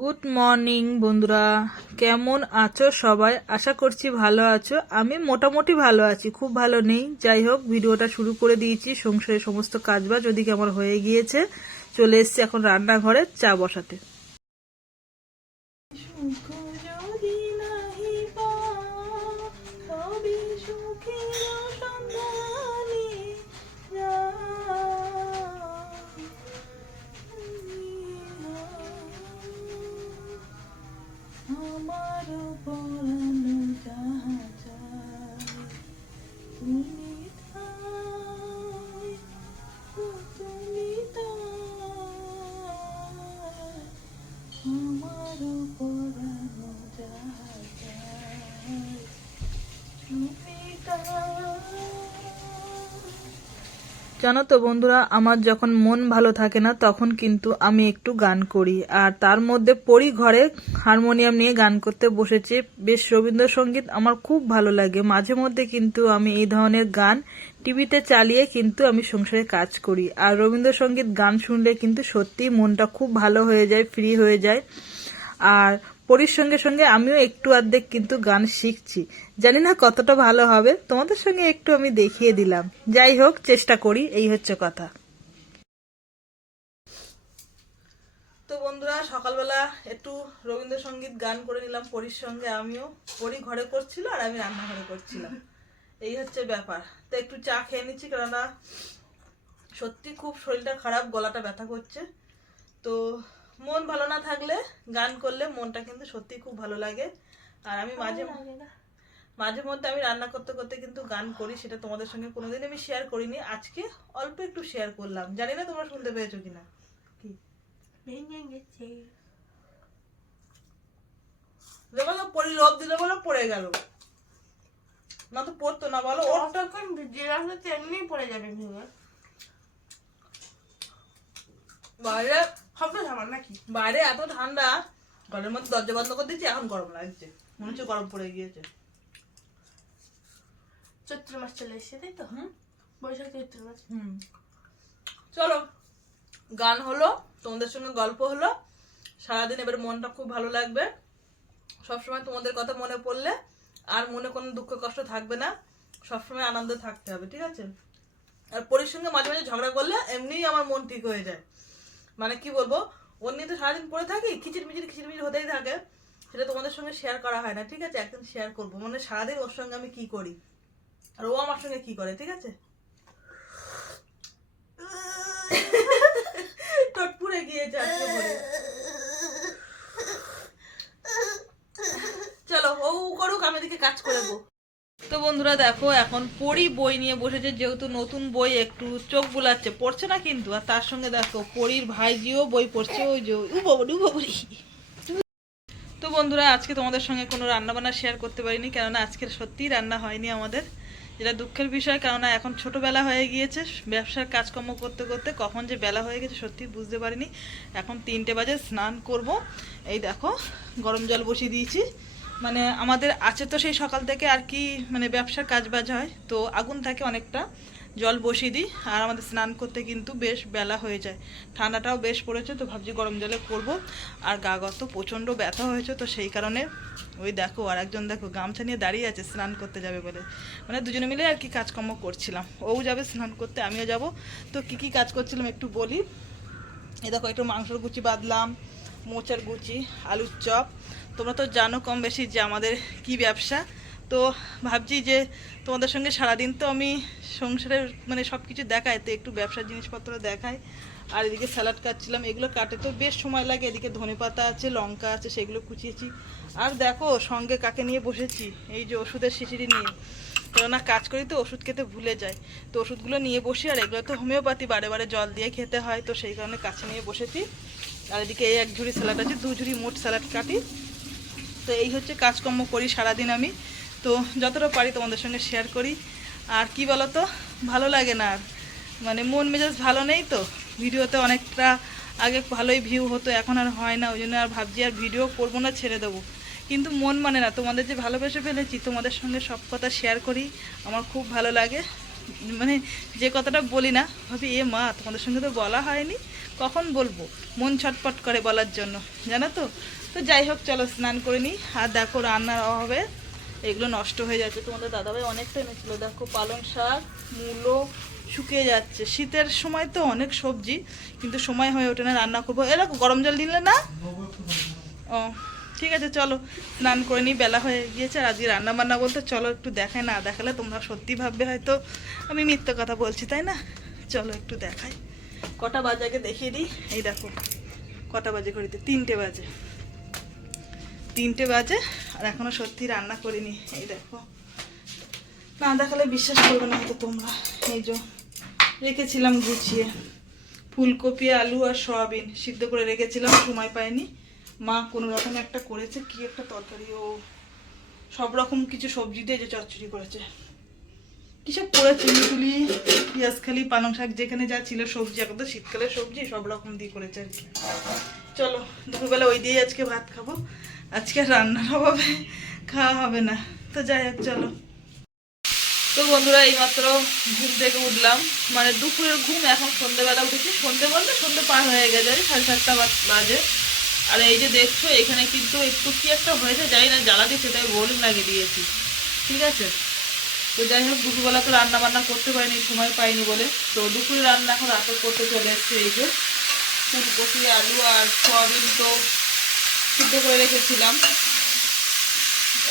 Good morning বন্ধুরা। কেমন আছো সবাই? আশা করছি ভালো আছো। আমি মোটামুটি ভালো আছি, খুব ভালো নেই। যাই হোক, ভিডিওটা শুরু করে দিয়েছি। সংসারের সমস্ত কাজবাজ ওদিকে আমার হয়ে গিয়েছে। চলে এসছি এখন রান্নাঘরে চা বসাতে। আমার পরানো যাহা জানো তো বন্ধুরা, আমার যখন মন ভালো থাকে না, তখন কিন্তু আমি একটু গান করি। আর তার মধ্যে পড়ি ঘরে হারমোনিয়াম নিয়ে গান করতে বসেছি। বেশ রবীন্দ্রসঙ্গীত আমার খুব ভালো লাগে। মাঝে মধ্যে কিন্তু আমি এই ধরনের গান টিভিতে চালিয়ে কিন্তু আমি সংসারে কাজ করি। আর রবীন্দ্রসঙ্গীত গান শুনলে কিন্তু সত্যিই মনটা খুব ভালো হয়ে যায় ফ্রি হয়ে যায়। আর পরির সঙ্গে সঙ্গে আমিও একটু অর্ধেক কিন্তু গান শিখছি। জানি না কতটা ভালো হবে, তোমাদের সঙ্গে একটু আমি দেখিয়ে দিলাম। যাই হোক, চেষ্টা করি, এই হচ্ছে কথা। তো বন্ধুরা, সকালবেলা একটু রবীন্দ্রসঙ্গীত গান করে নিলাম পরির সঙ্গে, আমিও। পরি ঘরে করছিল আর আমি রান্নাঘরে করছিলাম। এই হচ্ছে ব্যাপার। তো একটু চা খেয়ে নিচ্ছি, কেননা সত্যি খুব শরীরটা খারাপ, গলাটা ব্যথা করছে। তো মন ভালো না থাকলে গান করলে মনটা কিন্তু সত্যি খুব ভালো লাগে। আর আমি মাঝে মাঝে মধ্যে আমি রান্না করতে করতে কিন্তু গান করি সেটা তোমাদের সঙ্গে কোনোদিন আমি শেয়ার করিনি। আজকে অল্প একটু শেয়ার করলাম। জানি না তোমরা শুনতে পেয়েছ কিনা। কি? তো পরি লোভ দিলে বলে পড়ে গেল। না তো পড়তো না বলো। ওর রাখলে তেমনি পড়ে যাবে ভেঙে। বাইরে হবে আমার নাকি? বাইরে এত ঠান্ডা ঘরের মধ্যে দরজা বন্ধ করে দিচ্ছি এখন গরম লাগছে। মনে হচ্ছে গরম পড়ে গিয়েছে। চৈত্র মাস চলে এসেছে তাই তো? হুম। বৈশাখ চৈত্র মাস। হুম। চলো গান হলো তোমাদের সঙ্গে গল্প হলো। সারাদিন এবার মনটা খুব ভালো লাগবে। সবসময় তোমাদের কথা মনে পড়লে আর মনে কোনো দুঃখ কষ্ট থাকবে না। সবসময় আনন্দে থাকতে হবে ঠিক আছে? আর পরির সঙ্গে মাঝে মাঝে ঝগড়া করলে এমনিই আমার মন ঠিক হয়ে যায়। মানে কি বলব ওর নিয়ে তো সারাদিন পড়ে থাকি খিচির মিচির খিচির মিচির হতেই থাকে সেটা তোমাদের সঙ্গে শেয়ার করা হয় না ঠিক আছে? একদিন শেয়ার করব। মানে সারাদিন ওর সঙ্গে আমি কি করি? আর ও আমার সঙ্গে কি করে ঠিক আছে? ঠোঁট পুড়ে গিয়েছে আজকে। চলো ও করুক আমি এদিকে কাজ করে তো বন্ধুরা দেখো, এখন পড়ি বই নিয়ে বসেছে, যেহেতু নতুন বই একটু চোখ বুলাচ্ছে, পড়ছে না কিন্তু, আর তার সঙ্গে দেখো, পরীর ভাইজিও বই পড়ছে, ওই যে উ বাবুরি তো বন্ধুরা, আজকে তোমাদের সঙ্গে কোনো রান্না বান্না শেয়ার করতে পারিনি, কেননা আজকের সত্যিই রান্না হয়নি আমাদের। যেটা দুঃখের বিষয়, কেননা এখন ছোটবেলা হয়ে গিয়েছে, ব্যবসার কাজকর্ম করতে করতে কখন যে বেলা হয়ে গেছে সত্যি বুঝতে পারিনি। এখন তিনটে বাজে, স্নান করব। এই দেখো, গরম জল বসিয়ে দিয়েছি। মানে আমাদের আছে তো সেই সকাল থেকে আর কি মানে ব্যবসার কাজ বাজ হয়, তো আগুন থাকে অনেকটা, জল বসিয়ে দিই, আর আমাদের স্নান করতে কিন্তু বেশ বেলা হয়ে যায়। ঠান্ডাটাও বেশ পড়েছে, তো ভাবছি গরম জলে করব, আর গা গত প্রচণ্ড ব্যথা হয়েছে, তো সেই কারণে ওই দেখো, আর একজন দেখো গামছা নিয়ে দাঁড়িয়ে আছে, স্নান করতে যাবে বলে। মানে দুজনে মিলে আর কি কাজকর্ম করছিলাম। ও যাবে স্নান করতে, আমিও যাব। তো কি কি কাজ করছিলাম একটু বলি। এই দেখো, একটু মাংসর কুচি বাঁধলাম মোচার গুচি, আলুর চপ। তোমরা তো জানো কম বেশি যে আমাদের কি ব্যবসা। তো ভাবছি যে তোমাদের সঙ্গে সারাদিন তো আমি সংসারের মানে সব কিছু দেখাই, তো একটু ব্যবসার জিনিসপত্র দেখাই। আর এদিকে স্যালাড কাটছিলাম এগুলো কাটে তো বেশ সময় লাগে। এদিকে ধনে পাতা আছে, লঙ্কা আছে, সেগুলো কুচিয়েছি। আর দেখো, সঙ্গে কাকে নিয়ে বসেছি? এই যে ওষুধের শিশিরি নিয়ে। কেননা কাজ করি তো, ওষুধ খেতে ভুলে যায় তো ওষুধগুলো নিয়ে বসি, আর এগুলো তো হোমিওপ্যাথি, বারে বারে জল দিয়ে খেতে হয়। তো সেই কারণে কাছে নিয়ে বসেছি। আর এদিকে এই এক ঝুড়ি স্যালাড আছে, দু ঝুড়ি মোট স্যালাড কাটি। তো এই হচ্ছে কাজকর্ম করি সারাদিন আমি। তো যতটা পারি তোমাদের সঙ্গে শেয়ার করি। আর কি বলো তো ভালো লাগে না আর। মানে মন মেজাজ ভালো নেই তো। ভিডিওতে অনেকটা আগে ভালোই ভিউ হতো, এখন আর হয় না। ওই জন্য আর ভাবছি আর ভিডিও করব না, ছেড়ে দেবো। কিন্তু মন মানে না, তোমাদের যে ভালোবেসে ফেলেছি, তোমাদের সঙ্গে সব কথা শেয়ার করি। আমার খুব ভালো লাগে। মানে যে কথাটা বলি না, ভাবি, এ মা, তোমাদের সঙ্গে তো বলা হয়নি। কখন বলব? মন ছটপট করে বলার জন্য, জানো তো? তো যাই হোক, চলো স্নান করে নিই। আর দেখো, রান্নার অভাবে এগুলো নষ্ট হয়ে যাচ্ছে। তোমাদের দাদাভাই অনেকটা এনেছিল। দেখো, পালং শাক, মূলো শুকিয়ে যাচ্ছে। শীতের সময় তো অনেক সবজি, কিন্তু সময় হয়ে ওঠে না রান্না করব। এরকম গরম জল দিলে না? ও, ঠিক আছে, চলো স্নান করে নিই। বেলা হয়ে গিয়েছে আর আজকে রান্না বান্না বলতে চলো একটু দেখাই। না দেখালে তোমরা সত্যি ভাববে হয়তো আমি মিথ্যে কথা বলছি, তাই না? চলো একটু দেখাই। কটা বাজে আগে দেখিয়ে দিই? এই দেখো, কটা বাজে ঘড়িতে? তিনটে বাজে। তিনটে বাজে, আর এখনও সত্যি রান্না করিনি। এই দেখো, না, দেখালে বিশ্বাস করবে না হয়তো তোমরা। এই যে, রেখেছিলাম গুছিয়ে। ফুলকপি, আলু আর সয়াবিন সিদ্ধ করে রেখেছিলাম, সময় পাইনি। মা কোনো রকম একটা করেছে, কি একটা তরকারি, ও সব রকম কিছু সবজি দিয়ে যে চচ্চড়ি করেছে। কিসব করেছে মিটুলি পেঁয়াজ, খালি, পালং শাক যেখানে যা ছিল সবজি, এখন তো শীতকালের সবজি, সব রকম দিয়ে করেছে আর কি। চলো, দুপুরবেলা ওই দিয়েই আজকে ভাত খাব। আজকে রান্নার অভাবে খাওয়া হবে না। তো যাই হোক, চলো। তো বন্ধুরা, এইমাত্র ঘুম থেকে উঠলাম। মানে দুপুরের ঘুম এখন সন্ধ্যেবেলা উঠেছি। সন্ধ্যে বলতে সন্ধ্যে পার হয়ে গেছে সাড়ে সাতটা বাজে। আর এই যে দেখছ, এখানে কিন্তু একটু কি একটা হয়েছে, জানি না জ্বালা দিচ্ছে তাই বোলিং লাগিয়ে দিয়েছি। ঠিক আছে? তো যাই হোক, দুপুরবেলা তো রান্না বান্না করতে পারিনি, সময় পাইনি বলে। তো দুপুরে রান্না এখন রাতে করতে চলে এসছে এই যে ফুলকপি, আলু আর সয়াবিন তো সিদ্ধ করে রেখেছিলাম।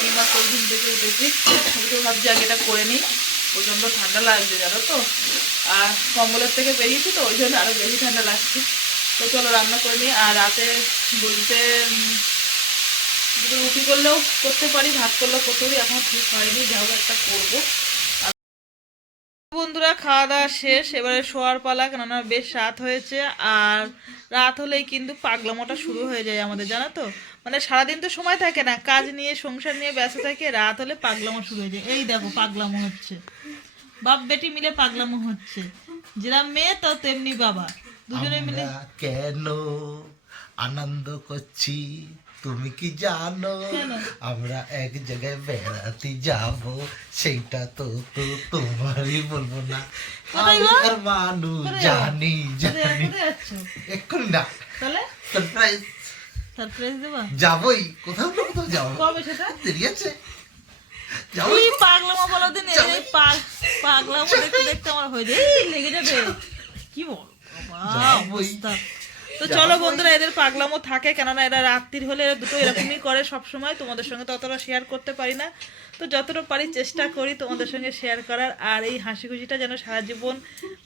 এইমাত্র ঘুম থেকে উঠেছি। তো ভাবছি আগে এটা করে নিই। প্রচণ্ড ঠান্ডা লাগছে, জানো তো? আর কম্বলের থেকে বেরিয়েছি তো, ওই জন্য আরও বেশি ঠান্ডা লাগছে। তো চলো রান্না করে নিই। আর রাতে বলতে দুটো রুটি করলেও করতে পারি, ভাত করলেও করতে পারি, এখন ঠিক হয়নি, যা হোক একটা করব। বন্ধুরা, খাওয়া দাওয়া শেষ, এবারে শোয়ার পালা, কেননা বেশ রাত হয়েছে, আর রাত হলেই কিন্তু পাগলামোটা শুরু হয়ে যায় আমাদের, জানো তো? মানে সারাদিন তো সময় থাকে না, কাজ নিয়ে, সংসার নিয়ে ব্যস্ত থাকে, রাত হলে পাগলামো শুরু হয়ে যায়। এই দেখো, পাগলামো হচ্ছে। বাপ বেটি মিলে পাগলামো হচ্ছে। যেরকম মেয়ে, তো তেমনি বাবা। দুজনে মিলে কেন আনন্দ করছি? তুমি কি জানো? আমরা এক জায়গায় বেড়াতে যাব সেইটা তো তো তোমারই বলব না। আমি আর কোথায় জানি জানি। এক্ষুনি না। সারপ্রাইজ সারপ্রাইজ দেবা? যাবই। কোথাও না কোথাও যাব। কবে সেটা? দেরি আছে। তুই পাগলামো বলো দিন এই পাগ পাগলামো দেখতে দেখতে আমার হয়ে যায়। লেগে যাবে। কি বল? বাবা, অবস্থা। বন্ধুরা এদের পাগলামো থাকে কেননা এরা রাত্রির হলে এরা দুটো এরকমই করে সব সময় তোমাদের সঙ্গে ততটা শেয়ার করতে পারি না। তো যতটা পারি চেষ্টা করি তোমাদের সঙ্গে শেয়ার করার। আর এই হাসি খুশিটা যেন সারা জীবন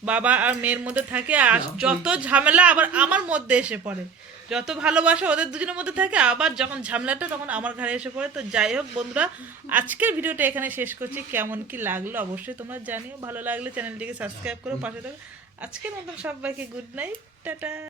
বাবা আর মেয়ের মধ্যে থাকে আর যত ঝামেলা আবার আমার মধ্যে এসে পড়ে যত ভালোবাসা ওদের দুজনের মধ্যে থাকে আবার যখন ঝামেলাটা তখন আমার ঘরে এসে পড়ে। তো যাই হোক বন্ধুরা আজকের ভিডিওটা এখানে শেষ করছি। কেমন কি লাগল অবশ্যই তোমরা জানিও। ভালো লাগলে চ্যানেলটিকে সাবস্ক্রাইব করো পাশে থাকো। আজকের মতন সবাইকে গুড নাইট টাটা।